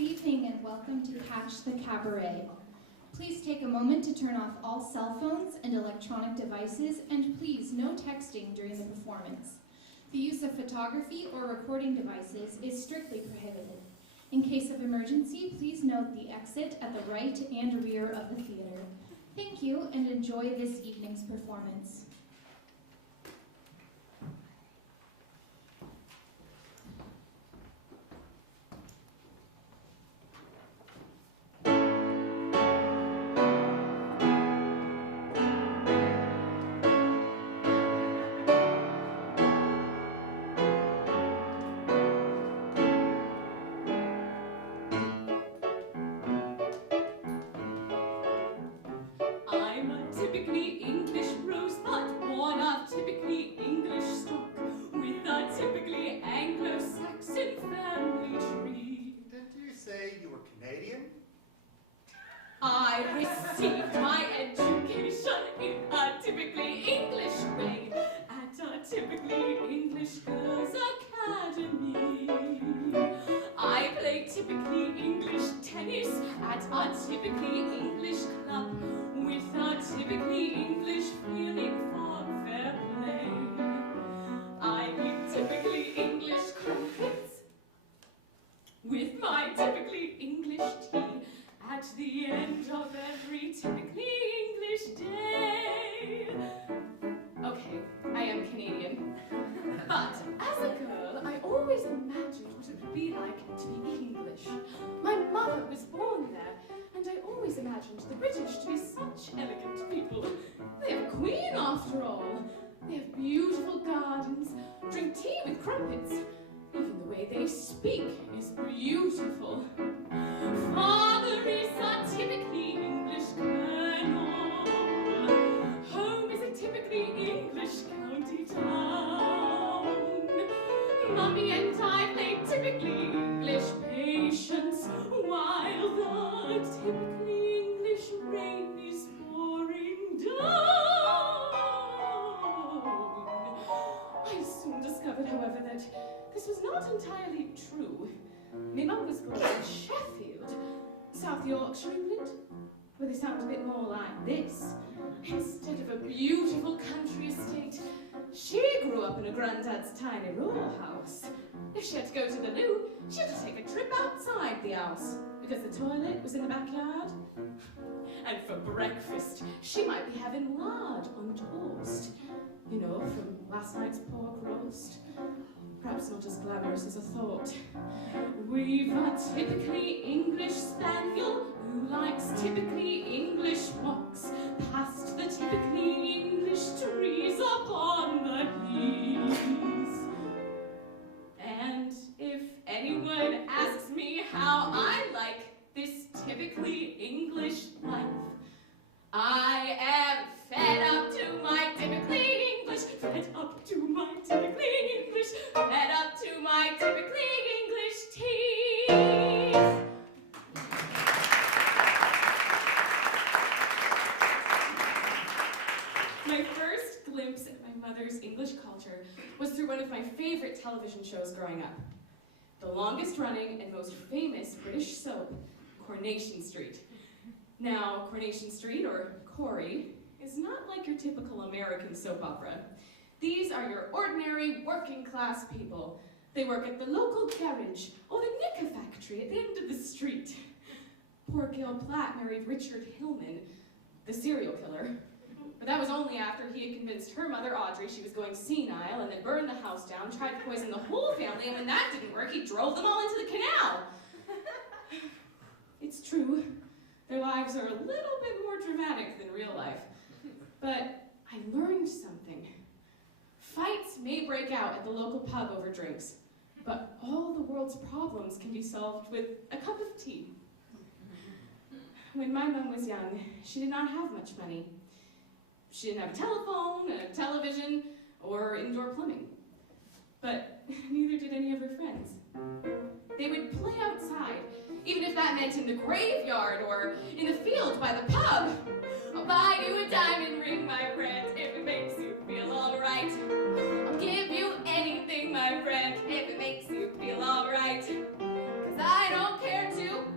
evening and welcome to Catch the Cabaret. Please take a moment to turn off all cell phones and electronic devices, and please no texting during the performance. The use of photography or recording devices is strictly prohibited. In case of emergency, please note the exit at the right and rear of the theater. Thank you and enjoy this evening's performance. I received my education in a typically English way at a typically English Girls' Academy. I played typically English tennis at a typically English club with a typically English feeling for fair play. I eat typically English crumpets with my typically English tea at the end of every typically English day. Okay, I am Canadian. But as a girl, I always imagined what it would be like to be English. My mother was born there, and I always imagined the British to be such elegant people. They have a queen after all. They have beautiful gardens, drink tea with crumpets. Even the way they speak is beautiful. Father is a typically English colonel. Home is a typically English county town. Mummy and I play typically English patience, while the typically English rain is pouring down. I soon discovered, however, that this was not entirely true. My mum was born in Sheffield, South Yorkshire, England, where they sound a bit more like this. Instead of a beautiful country estate, she grew up in a granddad's tiny row house. If she had to go to the loo, she had to take a trip outside the house, because the toilet was in the backyard. And for breakfast, she might be having lard on toast. You know, from last night's pork roast. Perhaps not as glamorous as I thought. We've a typically English spaniel who likes typically English walks past the typically English trees upon the heath. And if anyone asks me how I like this typically English life, I am fed up to my typically English, fed up to my typically English, fed up to my typically English teeth. My first glimpse at my mother's English culture was through one of my favorite television shows growing up. The longest running and most famous British soap, Coronation Street. Now, Coronation Street, or Corrie, is not like your typical American soap opera. These are your ordinary working-class people. They work at the local garage or the knicker factory at the end of the street. Poor Gil Platt married Richard Hillman, the serial killer. But that was only after he had convinced her mother, Audrey, she was going senile, and then burned the house down, tried to poison the whole family, and when that didn't work, he drove them all into the canal. It's true. Their lives are a little bit more dramatic than real life. But I learned something. Fights may break out at the local pub over drinks, but all the world's problems can be solved with a cup of tea. When my mom was young, she did not have much money. She didn't have a telephone, a television, or indoor plumbing. But neither did any of her friends. They would play outside, even if that meant in the graveyard or in the field by the pub. I'll buy you a diamond ring, my friend, if it makes you feel all right. I'll give you anything, my friend, if it makes you feel all right. 'Cause I don't care too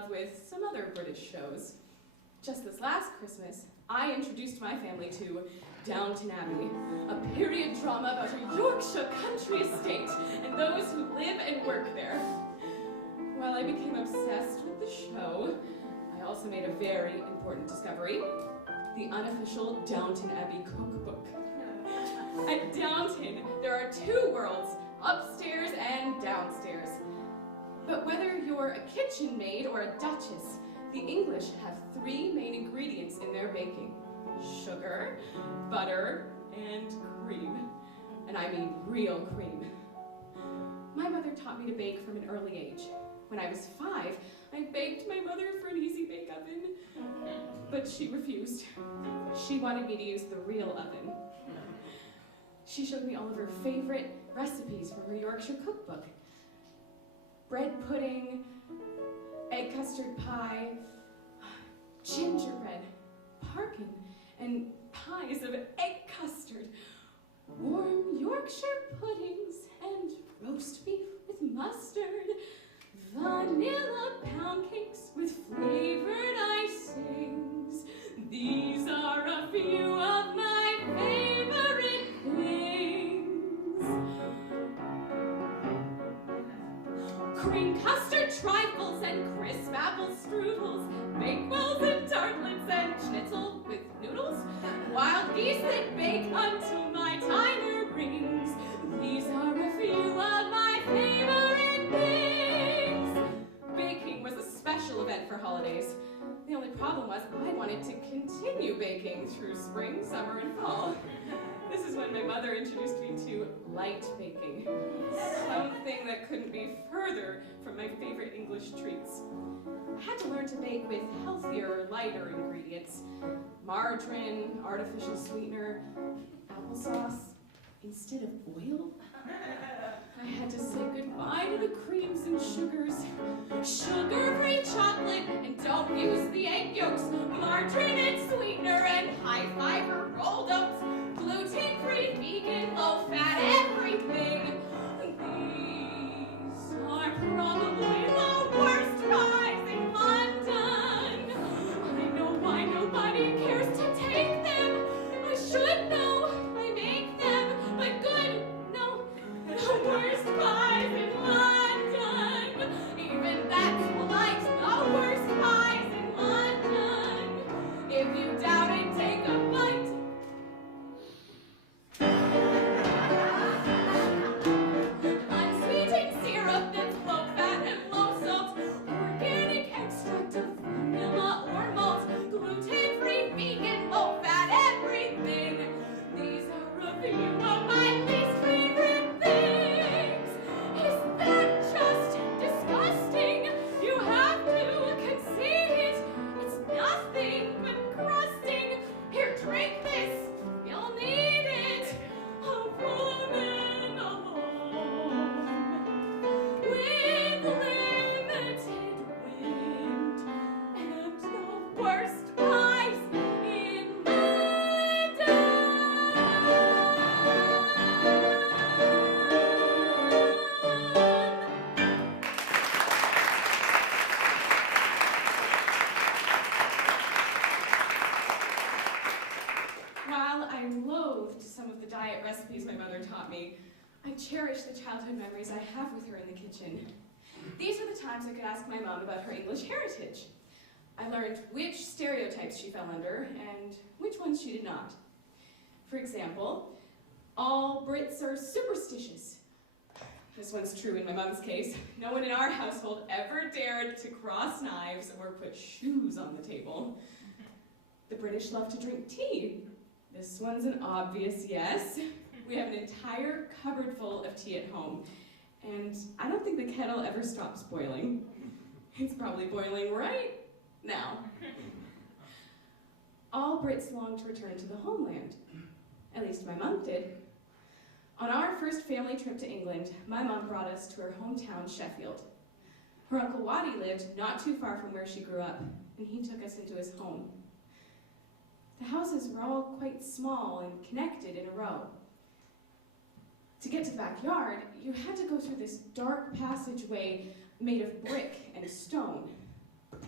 love with some other British shows. Just this last Christmas, I introduced my family to Downton Abbey, a period drama about a Yorkshire country estate and those who live and work there. While I became obsessed with the show, I also made a very important discovery: the unofficial Downton Abbey cookbook. At Downton, there are two worlds, upstairs and downstairs. But whether you're a kitchen maid or a duchess, the English have three main ingredients in their baking: sugar, butter, and cream. And I mean real cream. My mother taught me to bake from an early age. When I was 5, I begged my mother for an easy bake oven, but she refused. She wanted me to use the real oven. She showed me all of her favorite recipes from her Yorkshire cookbook: bread pudding, egg custard pie, gingerbread, parkin, and pies of egg custard, warm Yorkshire puddings, and roast beef with mustard, vanilla pound cakes with flavored icings. These are a few of my favorite things. Cream custard trifles and crisp apple strudels, bakewells and tartlets and schnitzel with noodles, wild geese that bake until my timer rings. These are a few of my favorite things. Baking was a special event for holidays. The only problem was I wanted to continue baking through spring, summer, and fall. This is when my mother introduced me to light baking, something that couldn't be further from my favorite English treats. I had to learn to bake with healthier, lighter ingredients: margarine, artificial sweetener, applesauce instead of oil. I had to say goodbye to the creams and sugars, sugar-free chocolate, and don't use the egg yolks, margarine and sweetener, and high-fiber rolled oats, gluten-free, vegan, low-fat, everything. These are probably the worst pies in London. I know why nobody cares to take them. I should know. I make them, but good, no, the worst pies in London. Even that's polite, the worst pies in London. If you doubt it, take a bite. Unsweetened syrup that's low fat and low salt, organic extract of vanilla or malt, gluten-free, vegan, low fat, everything. These are a few of my least favorite things. Is that just disgusting? You have to concede it. It's nothing but crusting. Here, drink this. You'll need it. A woman alone with limited wind and the worst pies in London. While I loathed some of the diet recipes my mother taught me, I cherish the childhood memories I have with her in the kitchen. These were the times I could ask my mom about her English heritage. I learned which stereotypes she fell under and which ones she did not. For example, all Brits are superstitious. This one's true in my mom's case. No one in our household ever dared to cross knives or put shoes on the table. The British love to drink tea. This one's an obvious yes. We have an entire cupboard full of tea at home, and I don't think the kettle ever stops boiling. It's probably boiling right now. All Brits long to return to the homeland. At least my mom did. On our first family trip to England, my mom brought us to her hometown, Sheffield. Her Uncle Waddy lived not too far from where she grew up, and he took us into his home. The houses were all quite small and connected in a row. To get to the backyard, you had to go through this dark passageway made of brick and stone.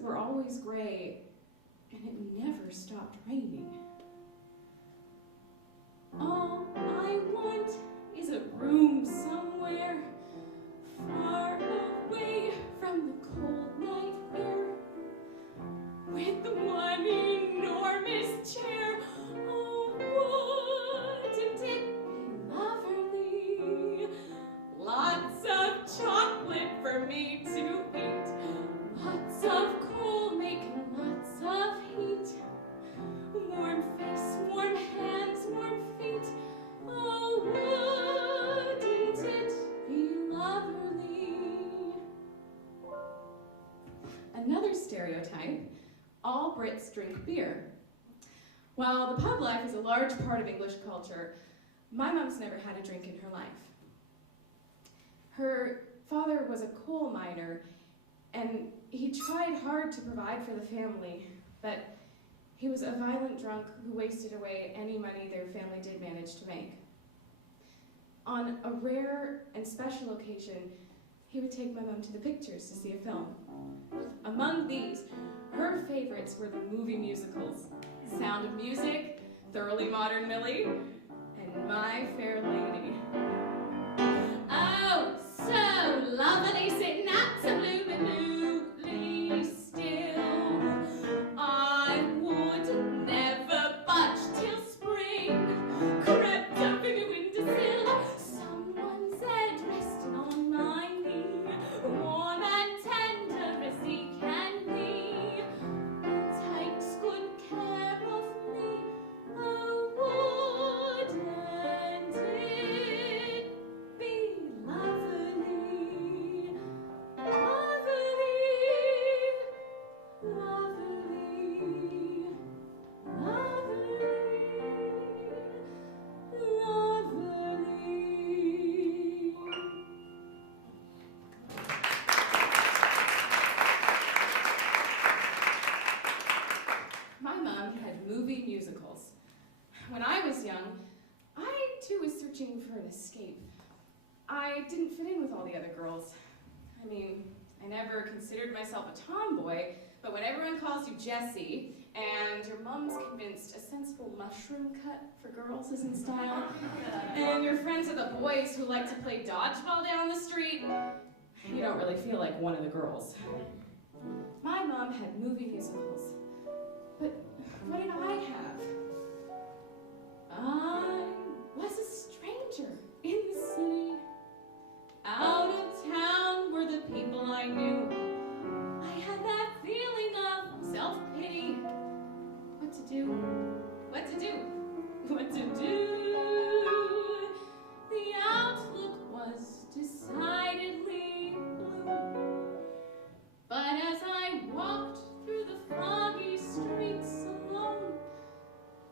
were always gray, and it never stopped raining. All I want is a room somewhere far away from the cold night air, with one enormous chair. Oh, wouldn't it be lovely? Lots of chocolate for me to eat, lots of coal making lots of heat, warm face, warm hands, warm feet. Oh, wouldn't it be lovely? Another stereotype: all Brits drink beer. While the pub life is a large part of English culture, my mom's never had a drink in her life. Her father was a coal miner, and he tried hard to provide for the family, but he was a violent drunk who wasted away any money their family did manage to make. On a rare and special occasion, he would take my mom to the pictures to see a film. Among these, her favorites were the movie musicals, Sound of Music, Thoroughly Modern Millie, and My Fair Lady. Oh, so lovely, sitting absolutely still. I would never budge till spring crept up in the windowsill. Someone said, resting on my knee, warm and tender as he can be, takes good care of me. Oh, wouldn't it be lovely, lovely, lovely, lovely, lovely. My mom had movie musicals. When I was young, I too was searching for an escape. I didn't fit in with all the other girls. I mean, I never considered myself a tomboy, but when everyone calls you Jessie, and your mom's convinced a sensible mushroom cut for girls is in style, and you're friends with the boys who like to play dodgeball down the street, you don't really feel like one of the girls. My mom had movie musicals, but what did I have? I was a stranger in the city. Out of town were the people I knew. I had that feeling of self-pity. What to do? What to do? What to do? The outlook was decidedly blue. But as I walked through the foggy streets alone,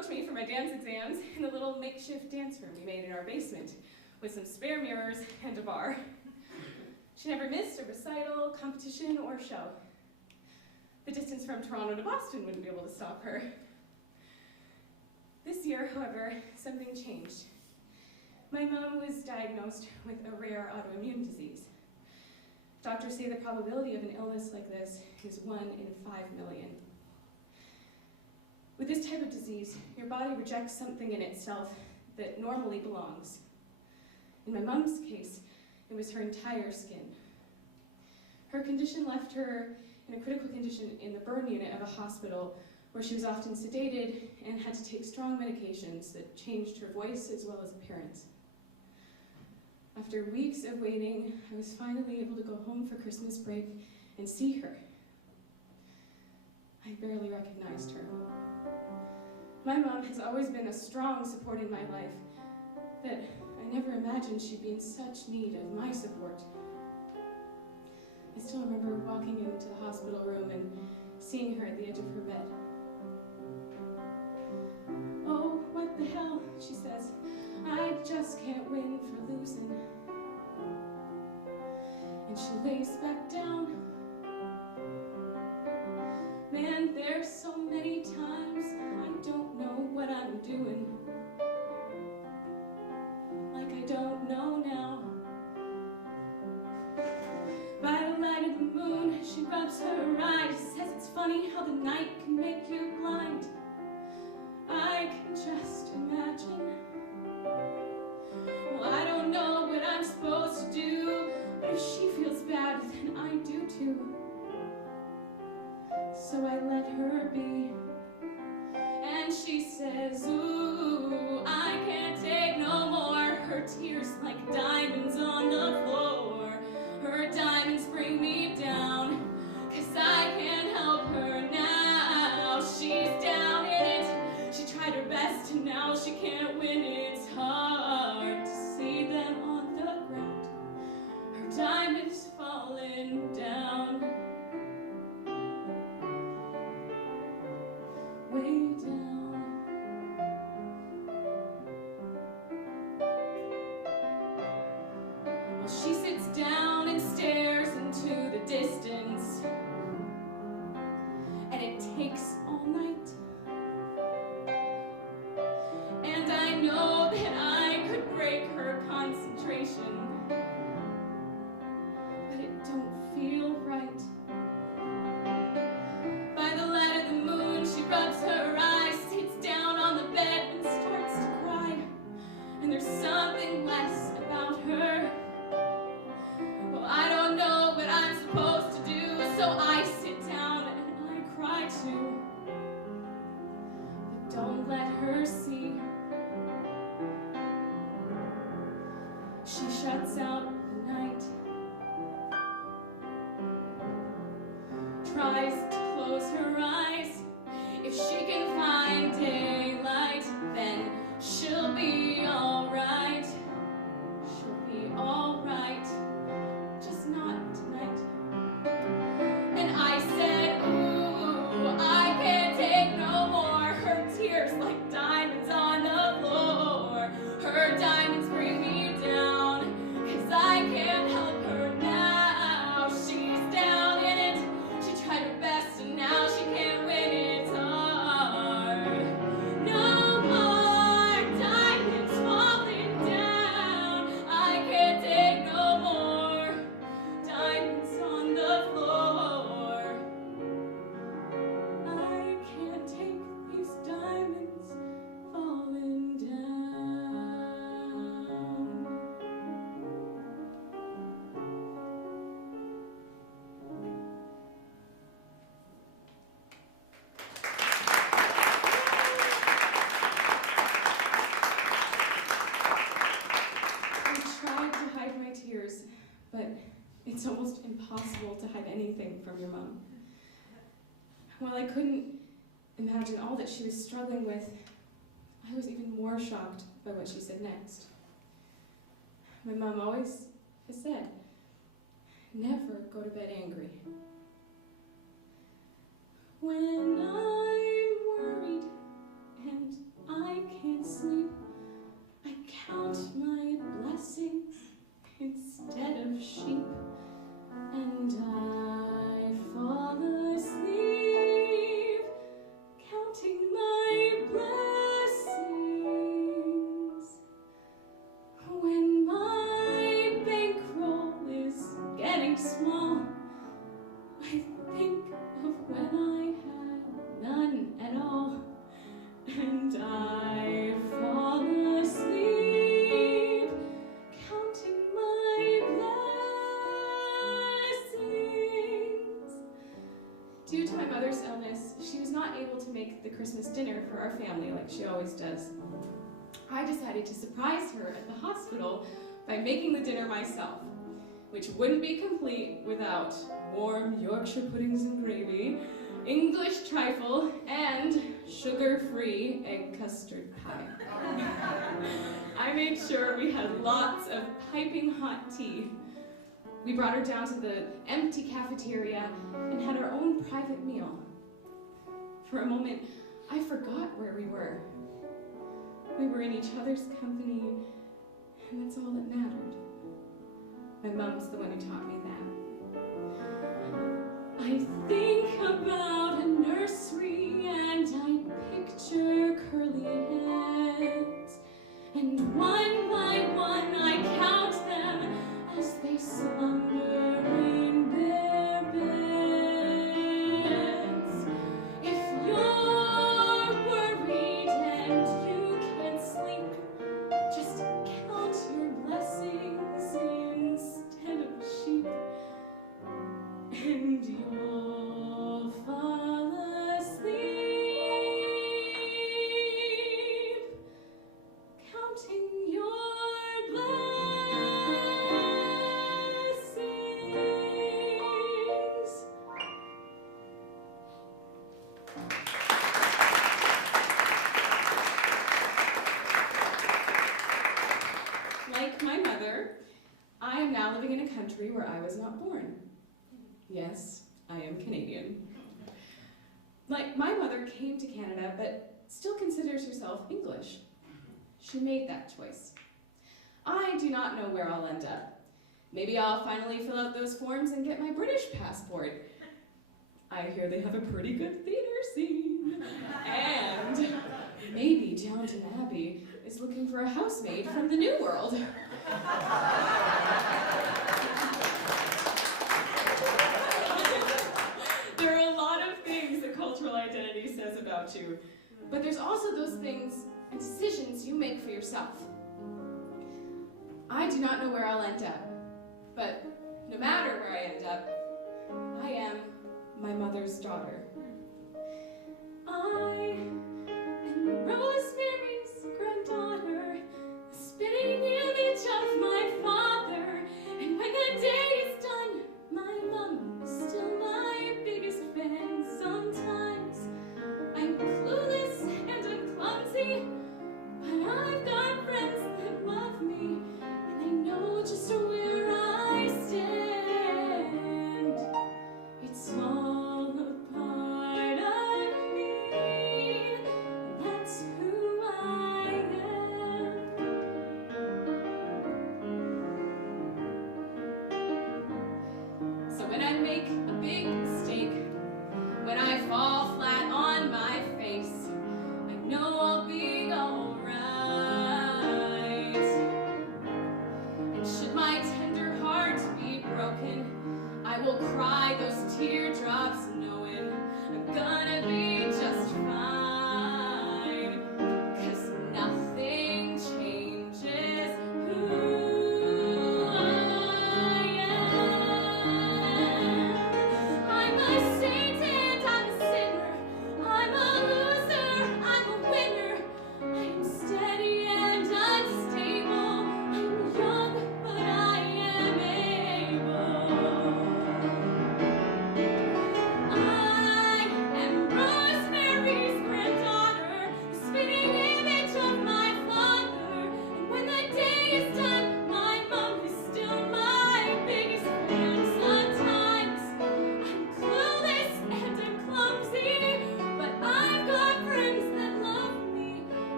coach me for my dance exams in the little makeshift dance room we made in our basement with some spare mirrors and a bar. She never missed a recital, competition, or show. The distance from Toronto to Boston wouldn't be able to stop her. This year, however, something changed. My mom was diagnosed with a rare autoimmune disease. Doctors say the probability of an illness like this is 1 in 5 million. With this type of disease, your body rejects something in itself that normally belongs. In my mom's case, it was her entire skin. Her condition left her in a critical condition in the burn unit of a hospital where she was often sedated and had to take strong medications that changed her voice as well as appearance. After weeks of waiting, I was finally able to go home for Christmas break and see her. I barely recognized her. My mom has always been a strong support in my life, but I never imagined she'd be in such need of my support. I still remember walking into the hospital room and seeing her at the edge of her bed. "Oh, what the hell," she says. "I just can't win for losing." And she lays back down. Man, there's so many times I don't know what I'm doing. Like I don't know now. By the light of the moon, she rubs her eyes, says it's funny how the night can make you blind. I can just imagine. Well, I don't know what I'm supposed to do, but if she feels bad, then I do too. So I let her be, and she says, "Ooh, I can't take no more." Her tears like diamonds on the floor. Her diamonds bring me down, 'cause I can't help her now. She's down in it, she tried her best, and now she can't win. It's hard to see them on the ground, her diamonds falling down. Way down. Well, she sits down and stares into the distance, and it takes all night. And I know that I could break her concentration, but it don't feel right. By the light of the moon, she rubs her eyes, sits down on the bed and starts to cry. And there's something less about her. Well, I don't know what I'm supposed to do, so I sit down and I cry too. But don't let her see. She shuts out the night, tries to close her eyes. If she can find daylight, then she'll be alright. She'll be alright, just not tonight. And I said, "Ooh, I can't take no more." Her tears like diamonds on the floor. Her diamonds bring me down, 'cause I can't help her now. She's down in it, she tried her best, and now she can't win. It's hard. No more diamonds falling down. I can't take no more diamonds on the floor. I can't take these diamonds falling down. I tried to hide my tears, but it's almost impossible to hide anything from your mom. While I couldn't imagine all that she was struggling with, I was even more shocked by what she said next. My mom always has said, "Never go to bed angry." When I'm worried and our family like she always does. I decided to surprise her at the hospital by making the dinner myself, which wouldn't be complete without warm Yorkshire puddings and gravy, English trifle, and sugar-free egg custard pie. I made sure we had lots of piping hot tea. We brought her down to the empty cafeteria and had our own private meal. For a moment, I forgot where we were. We were in each other's company, and that's all that mattered. My mom's the one who taught me that. I think about a nursery and I picture curly heads, and one by one I count them as they slumber in their beds. If you're worried and you can't sleep, just count your blessings instead of sheep, and you'll fall asleep counting your blessings. Like my mother, I am now living in a country where I was not born. Yes, I am Canadian. Like my mother came to Canada, but still considers herself English. She made that choice. I do not know where I'll end up. Maybe I'll finally fill out those forms and get my British passport. I hear they have a pretty good theater scene. And maybe Downton Abbey is looking for a housemaid from the New World. There are a lot of things that cultural identity says about you, but there's also those things and decisions you make for yourself. I do not know where I'll end up, but no matter where I end up, I am my mother's daughter. I am Rosemary's granddaughter, the spinning image of my father, and when the day is done, my mom is still my biggest fan. Sometimes I'm clueless and I'm clumsy, but I've got friends that love me, and they know just where I stand. It's all a part of me.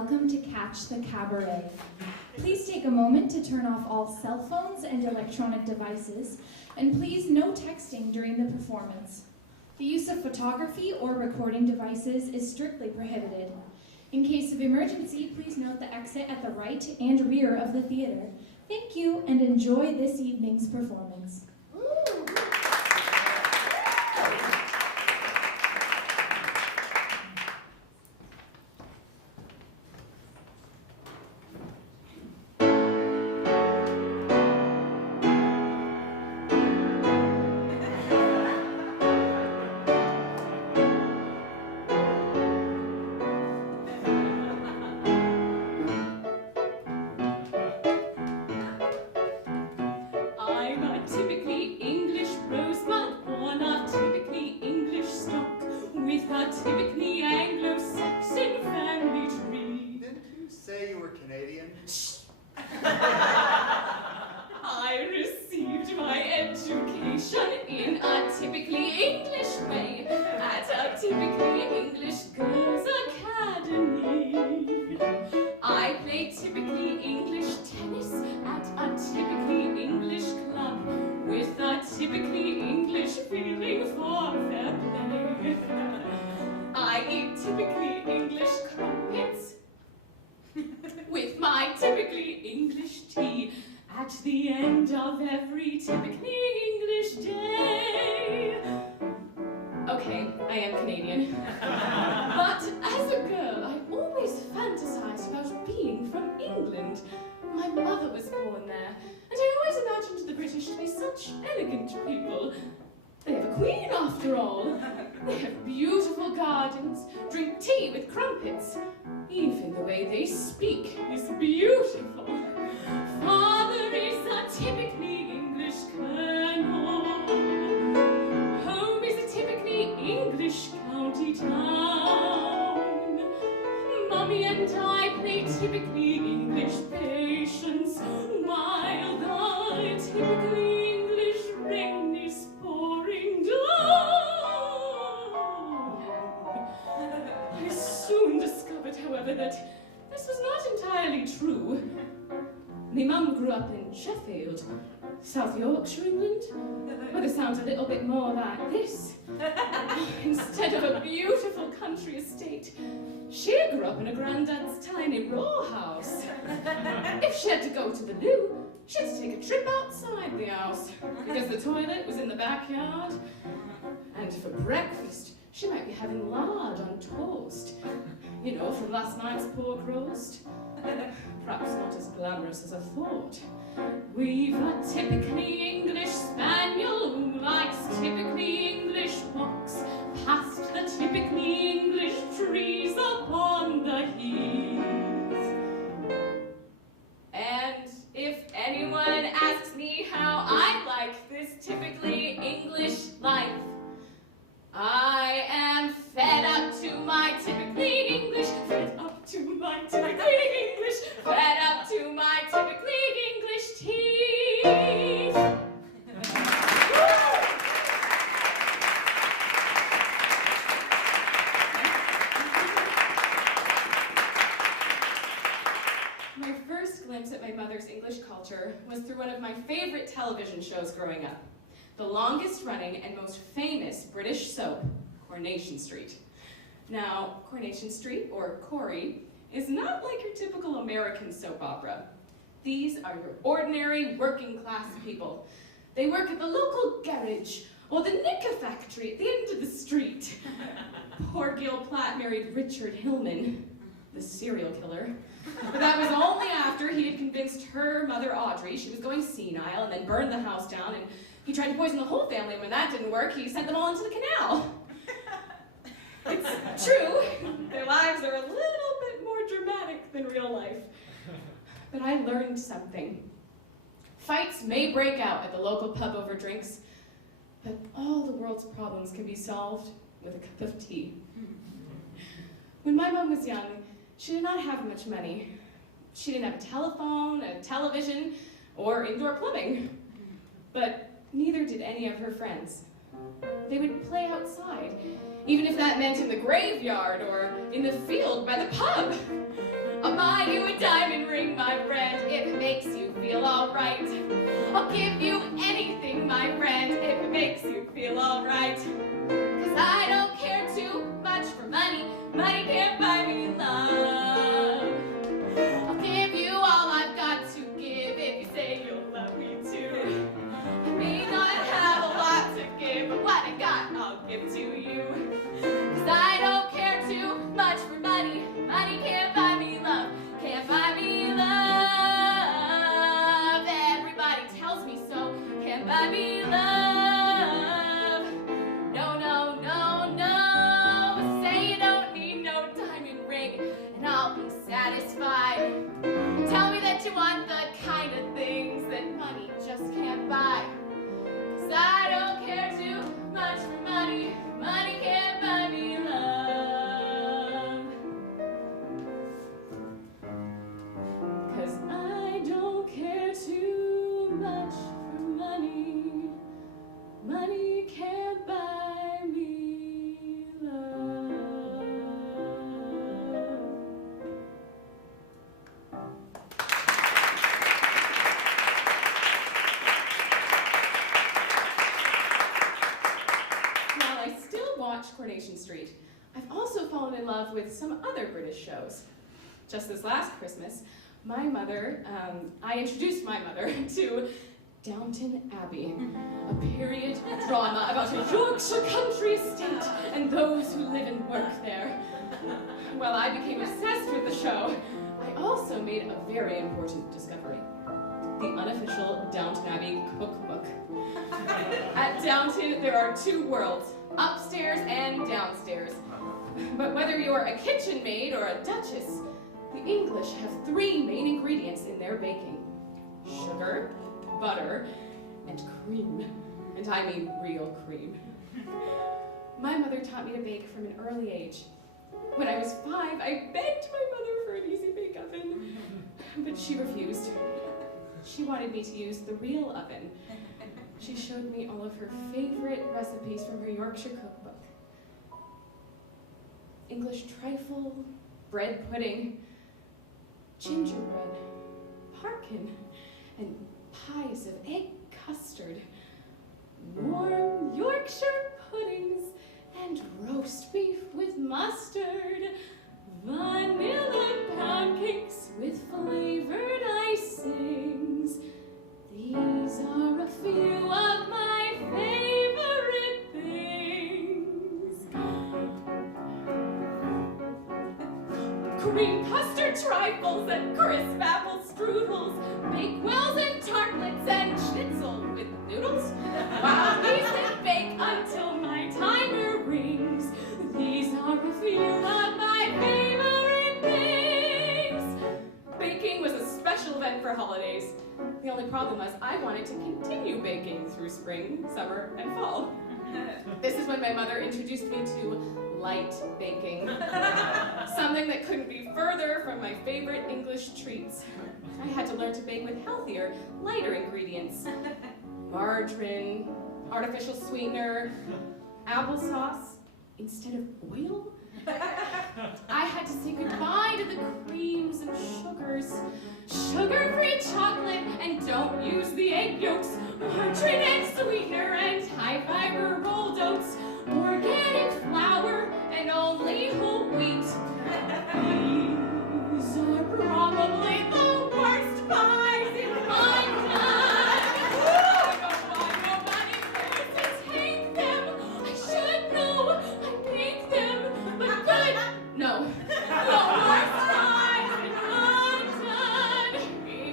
welcome to Catch the Cabaret. Please take a moment to turn off all cell phones and electronic devices, and please no texting during the performance. The use of photography or recording devices is strictly prohibited. In case of emergency, please note the exit at the right and rear of the theater. Thank you, and enjoy this evening's performance. Typically Anglo-Saxon family tree. Didn't you say you were Canadian? I received my education in a typically English way at a typically English girls' academy. I played typically English tennis at a typically English club with a typically English feeling for fair play. I eat typically English crumpets with my typically English tea at the end of every typically English day. Okay, I am Canadian. But as a girl, I always fantasized about being from England. My mother was born there, and I always imagined the British to be such elegant people. They have a queen, after all. They have beautiful gardens, drink tea with crumpets. Even the way they speak is beautiful. Father is a typically English colonel. Home is a typically English county town. Mommy and I play typically English patience, while the typically English rain is pouring down. I soon discovered, however, that this was not entirely true. My mum grew up in Sheffield, South Yorkshire, England, where the sound's a little bit more like this. Instead of a beautiful country estate, she grew up in a granddad's tiny row house. If she had to go to the loo, she had to take a trip outside the house, because the toilet was in the backyard. And for breakfast, she might be having lard on toast. You know, from last night's pork roast. Perhaps not as glamorous as I thought. We've a typically English spaniel who likes typically English walks past the typically English trees upon the heath. And if anyone asks me how I like this typically English life, I am fed up to my typically English, fed up to my typically English, fed up to my typically English teeth. My first glimpse at my mother's English culture was through one of my favorite television shows growing up. The longest running and most famous British soap, Coronation Street. Now, Coronation Street, or Corrie, is not like your typical American soap opera. These are your ordinary working class people. They work at the local garage or the knicker factory at the end of the street. Poor Gil Platt married Richard Hillman, the serial killer. But that was only after he had convinced her mother Audrey she was going senile and then burned the house down, and he tried to poison the whole family, and when that didn't work, he sent them all into the canal. It's true, their lives are a little bit more dramatic than real life. But I learned something. Fights may break out at the local pub over drinks, but all the world's problems can be solved with a cup of tea. When my mom was young, she did not have much money. She didn't have a telephone, a television, or indoor plumbing. But neither did any of her friends. They would play outside, even if that meant in the graveyard or in the field by the pub. I'll buy you a diamond ring, my friend, if it makes you feel alright. I'll give you anything, my friend, if it makes you feel alright. 'Cause I don't care too much for money. Money can't buy me love. I'll give you all I've got to give if you say you'll love me too. I may not have a lot to give, but what I got, I'll give to you. 'Cause I don't care too much for money. Money can't buy me love. Can't buy me love. Everybody tells me so. Can't buy me love. No, no, no, no. Say you don't need no diamond ring, and I'll be satisfied. Tell me that you want the kind of things that money just can't buy. 'Cause I don't care too much for money. Money can't buy me love. 'Cause I don't care too much for money. Money can't buy me love. While I still watch Coronation Street, I've also fallen in love with some other British shows. Just this last Christmas, I introduced my mother to Downton Abbey, a period drama about a Yorkshire country estate and those who live and work there. While I became obsessed with the show, I also made a very important discovery: the unofficial Downton Abbey cookbook. At Downton, there are two worlds, upstairs and downstairs. But whether you're a kitchen maid or a duchess, the English have three main ingredients in their baking: sugar, butter, and cream. And I mean real cream. My mother taught me to bake from an early age. When I was 5, I begged my mother for an easy bake oven, but she refused. She wanted me to use the real oven. She showed me all of her favorite recipes from her Yorkshire cookbook: English trifle, bread pudding, gingerbread, parkin, and pies of egg custard, warm Yorkshire puddings, and roast beef with mustard, vanilla pound cakes with flavored icings. These are a few of my favorite things. Cream custard trifles and crisp apple strudels, bakewells and tartlets and schnitzel with noodles. While we sit bake until my timer rings. These are a few of my favorite things. Baking was a special event for holidays. The only problem was I wanted to continue baking through spring, summer, and fall. This is when my mother introduced me to light baking, something that couldn't be further from my favorite English treats. I had to learn to bake with healthier, lighter ingredients: margarine, artificial sweetener, applesauce instead of oil. I had to say goodbye to the creams and sugars, sugar-free chocolate, and don't use the egg yolks, margarine and sweetener, and high-fiber rolled oats, organic flour, and only whole wheat. These are probably the worst pies in my life. I don't know why nobody cares to take them. I should know. I make them, but good. No. The worst pies in London.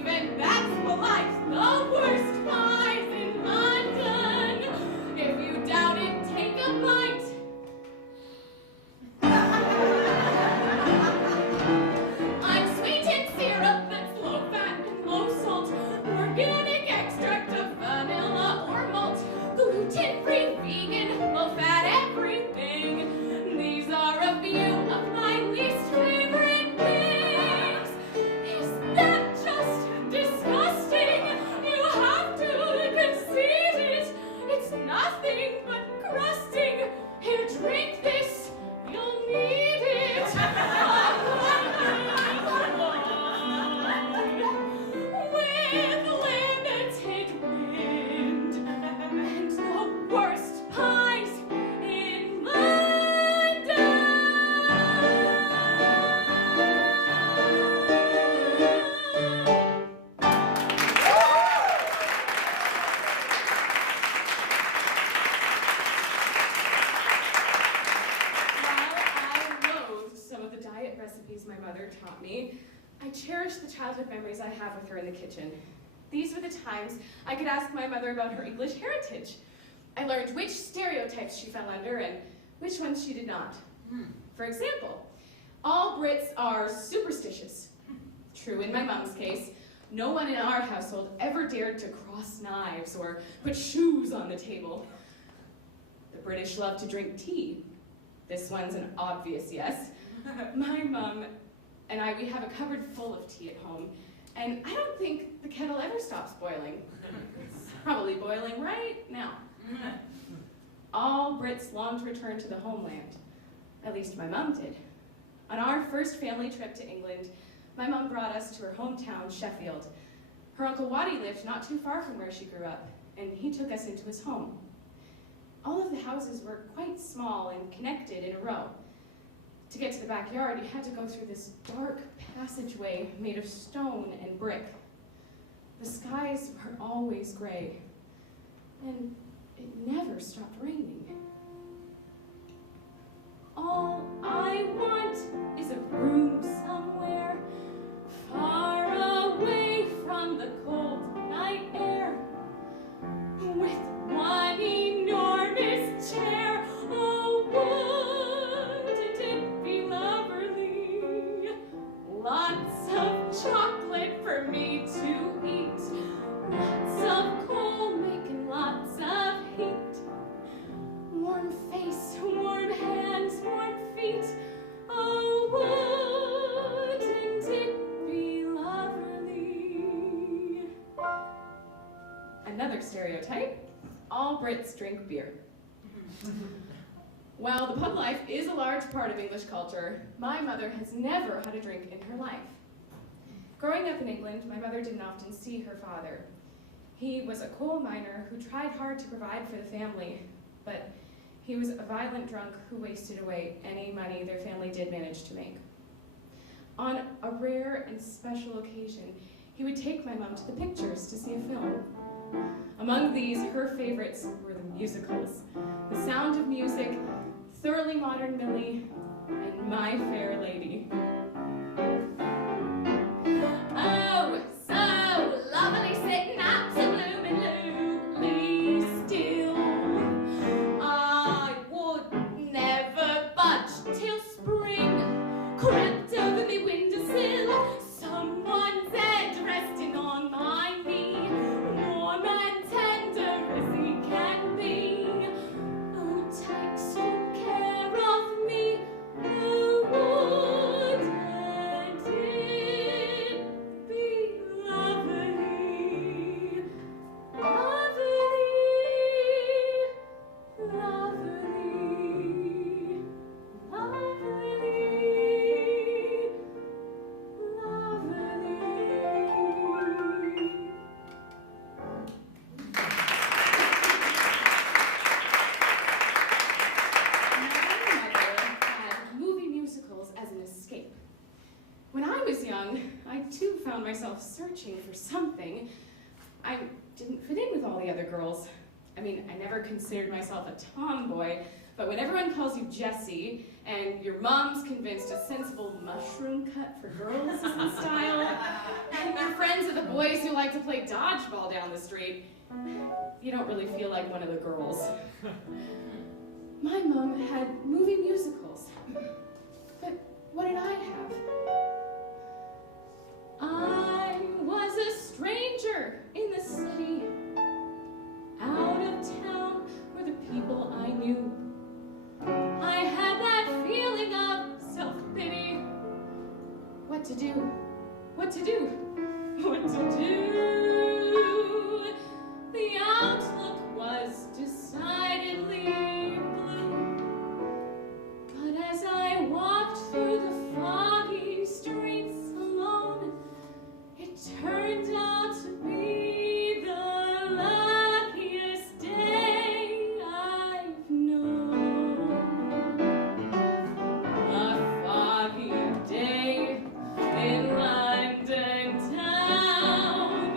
These were the times I could ask my mother about her English heritage. I learned which stereotypes she fell under and which ones she did not. For example, all Brits are superstitious. True in my mom's case, no one in our household ever dared to cross knives or put shoes on the table. The British love to drink tea. This one's an obvious yes. My mom and I, we have a cupboard full of tea at home, and I don't think the kettle ever stops boiling. It's probably boiling right now. All Brits long to return to the homeland. At least my mom did. On our first family trip to England, my mom brought us to her hometown, Sheffield. Her Uncle Waddy lived not too far from where she grew up, and he took us into his home. All of the houses were quite small and connected in a row. To get to the backyard, you had to go through this dark passageway made of stone and brick. The skies were always gray, and it never stopped raining. All I want is a room somewhere, far away from the cold night air, with one enormous chair. Oh, wouldn't it be lovely? Lots of chocolate for me to eat, lots of coal making lots of heat. Warm face, warm hands, warm feet. Oh, wouldn't it be lovely? Another stereotype, all Brits drink beer. While the pub life is a large part of English culture, my mother has never had a drink in her life. Growing up in England, my mother didn't often see her father. He was a coal miner who tried hard to provide for the family, but he was a violent drunk who wasted away any money their family did manage to make. On a rare and special occasion, he would take my mom to the pictures to see a film. Among these, her favorites were the musicals, The Sound of Music, Thoroughly Modern Millie, and My Fair Lady. Oh, so lovely sitting absolutely still. I would never budge till spring crept over me windowsill. Someone's head resting on my knee, warm and tender as he can be. Oh, take so care of me. Oh, wouldn't it be lovely, lovely, lovely, lovely. My mother had movie musicals as an escape. When I was young, I too found myself searching for something. I didn't fit in with all the other girls. I mean, I never considered myself a tomboy, but when everyone calls you Jessie, and your mom's convinced a sensible mushroom cut for girls is in style, and your friends are the boys who like to play dodgeball down the street, you don't really feel like one of the girls. My mom had movie musicals, but what did I have? I was a stranger in the city. Out of town were the people I knew. I had that feeling of self-pity. What to do? What to do? What to do? The outlook was decidedly blue. But as I walked through the foggy streets alone, it turned out to be the luckiest day I've known. A foggy day in London town.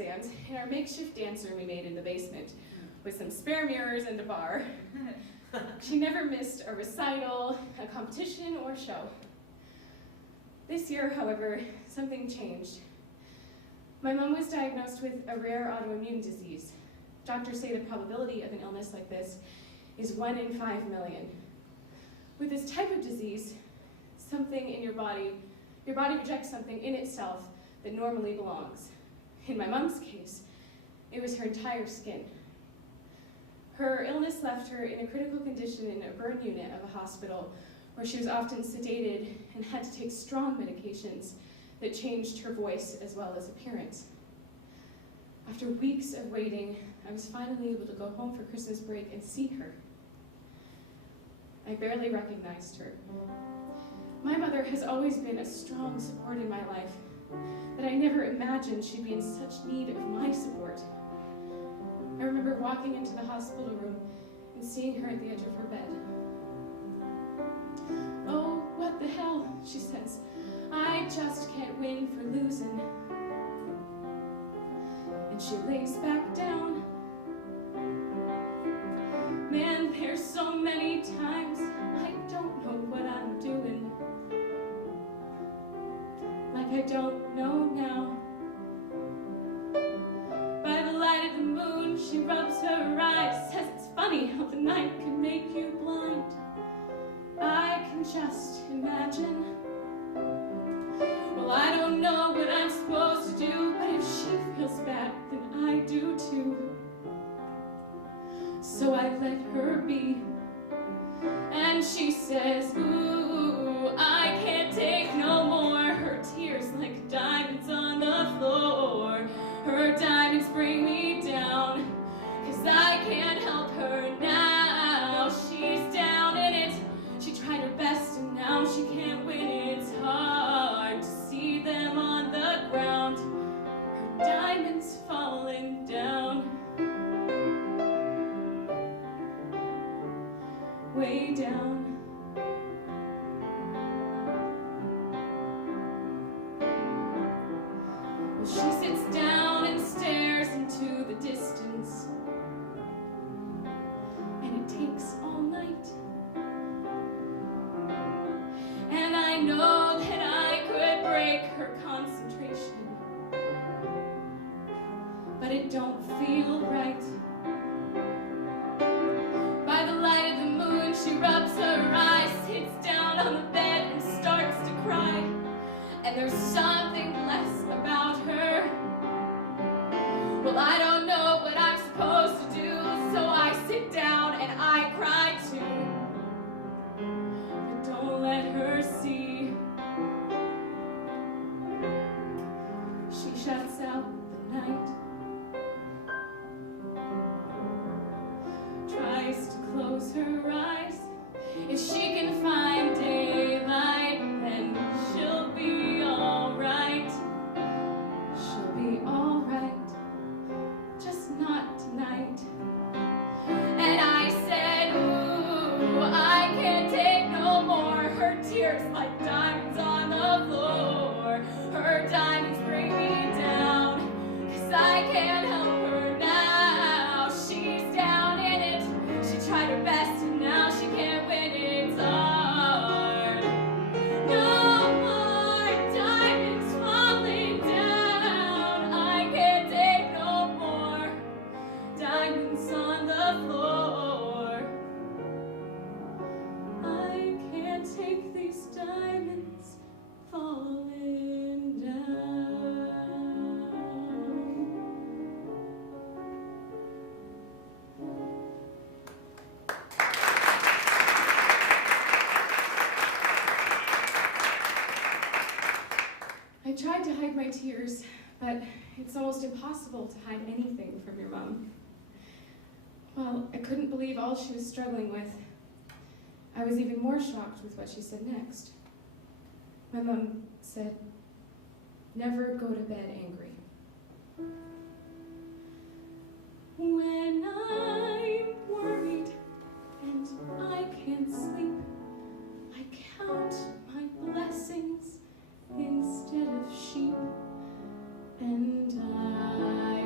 exams in our makeshift dance room we made in the basement, with some spare mirrors and a bar. She never missed a recital, a competition, or show. This year, however, something changed. My mom was diagnosed with a rare autoimmune disease. Doctors say the probability of an illness like this is 1 in 5 million. With this type of disease, something in your body rejects something in itself that normally belongs. In my mom's case, it was her entire skin. Her illness left her in a critical condition in a burn unit of a hospital where she was often sedated and had to take strong medications that changed her voice as well as appearance. After weeks of waiting, I was finally able to go home for Christmas break and see her. I barely recognized her. My mother has always been a strong support in my life, but I never imagined she'd be in such need of my support. I remember walking into the hospital room and seeing her at the edge of her bed. "Oh, what the hell," she says. "I just can't win for losing." And she lays back down. Man, there's so many times I don't know what I'm doing. Like I don't know now. By the light of the moon, she rubs her eyes, says it's funny how the night can make you blind. I can just imagine. Well, I don't know what I'm supposed to do, but if she feels bad, then I do too. So I let her be, and she says, "Ooh, I can't take no more." Her tears like diamonds on the floor. Her diamonds bring me down, 'cause I can't help her now. She's down in it. She tried her best and now she can't win. It's hard to see them on the ground. Her diamonds falling down. Way down. Well, she sits down and stares into the distance, and it takes all night. And I know that I could break her concentration, but it don't feel right. By the light of the moon, she rubs her eyes, sits down on the bed and starts to cry. And there's something less about her. Well, I don't know what I'm supposed to do, so I sit down and I cry too. But don't let her see. She shuts out the night, tries to close her eyes. If she can find daylight, then she'll be alright. She'll be alright, just not tonight. And I said, "Ooh, I can't take no more." Her tears like diamonds on the floor. Her diamonds bring me down, 'cause I can't help her now. She's down in it. She tried her best and now she can't win. It's hard. No more diamonds falling down. I can't take no more diamonds on the floor. I can't take these diamonds falling down. I tried to hide my tears, but it's almost impossible to hide anything from your mom. Well, I couldn't believe all she was struggling with. I was even more shocked with what she said next. My mom said, "Never go to bed angry." When I'm worried and I can't sleep, I count my blessings instead of sheep, and I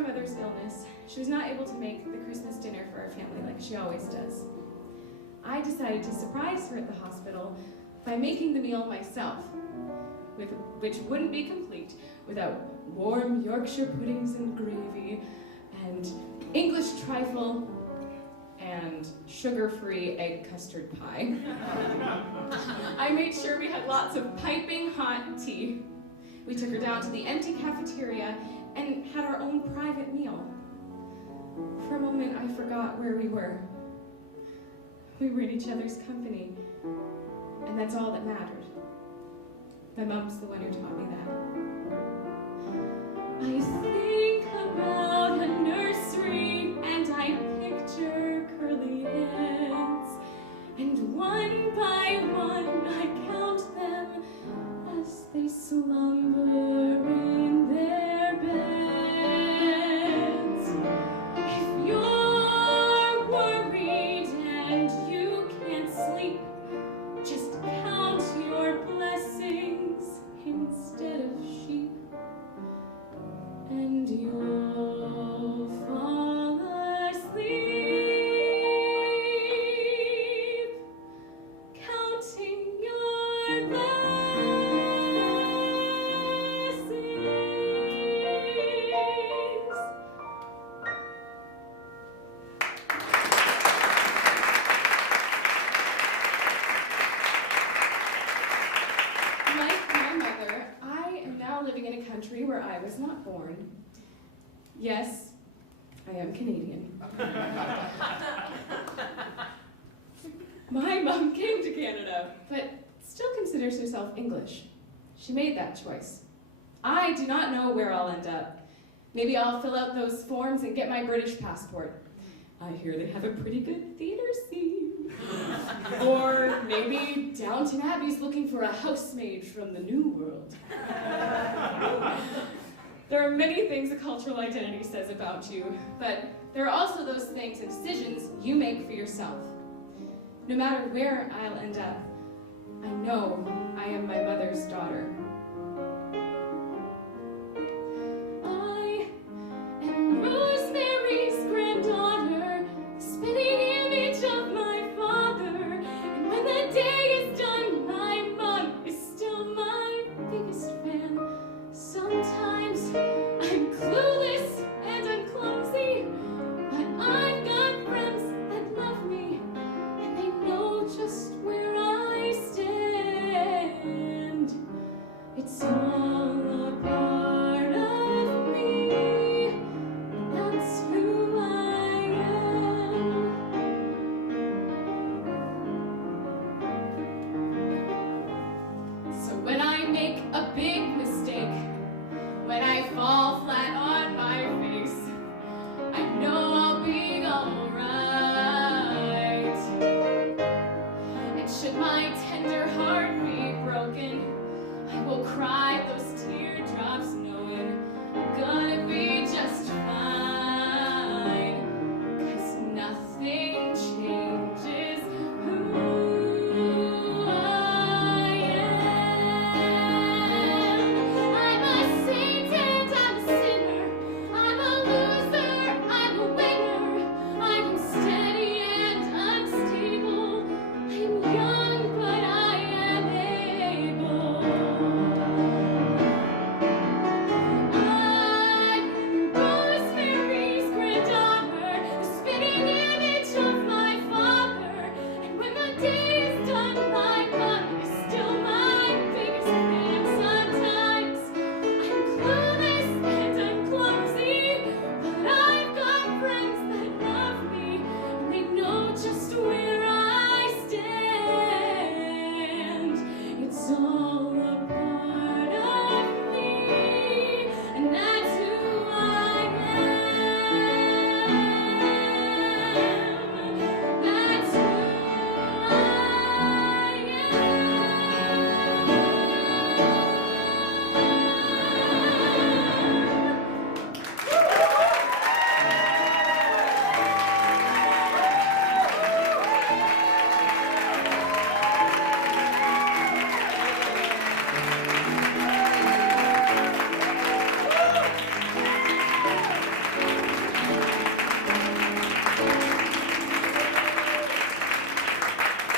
my mother's illness, she was not able to make the Christmas dinner for our family like she always does. I decided to surprise her at the hospital by making the meal myself, which wouldn't be complete without warm Yorkshire puddings and gravy, and English trifle, and sugar-free egg custard pie. I made sure we had lots of piping hot tea. We took her down to the empty cafeteria and had our own private meal. For a moment, I forgot where we were. We were in each other's company, and that's all that mattered. My mom's the one who taught me that. I think about a nursery, and I picture curly heads, and one by one I count them as they slumber in their beds. If you're worried and you can't sleep, just count your blessings instead of sheep, and you'll fall asleep counting your blessings. Like my mother, I am now living in a country where I was not born. Yes, I am Canadian. My mom came to Canada, but still considers herself English. She made that choice. I do not know where I'll end up. Maybe I'll fill out those forms and get my British passport. I hear they have a pretty good theater scene. Or maybe Downton Abbey's looking for a housemaid from the New World. There are many things a cultural identity says about you, but there are also those things and decisions you make for yourself. No matter where I'll end up, I know I am my mother's daughter.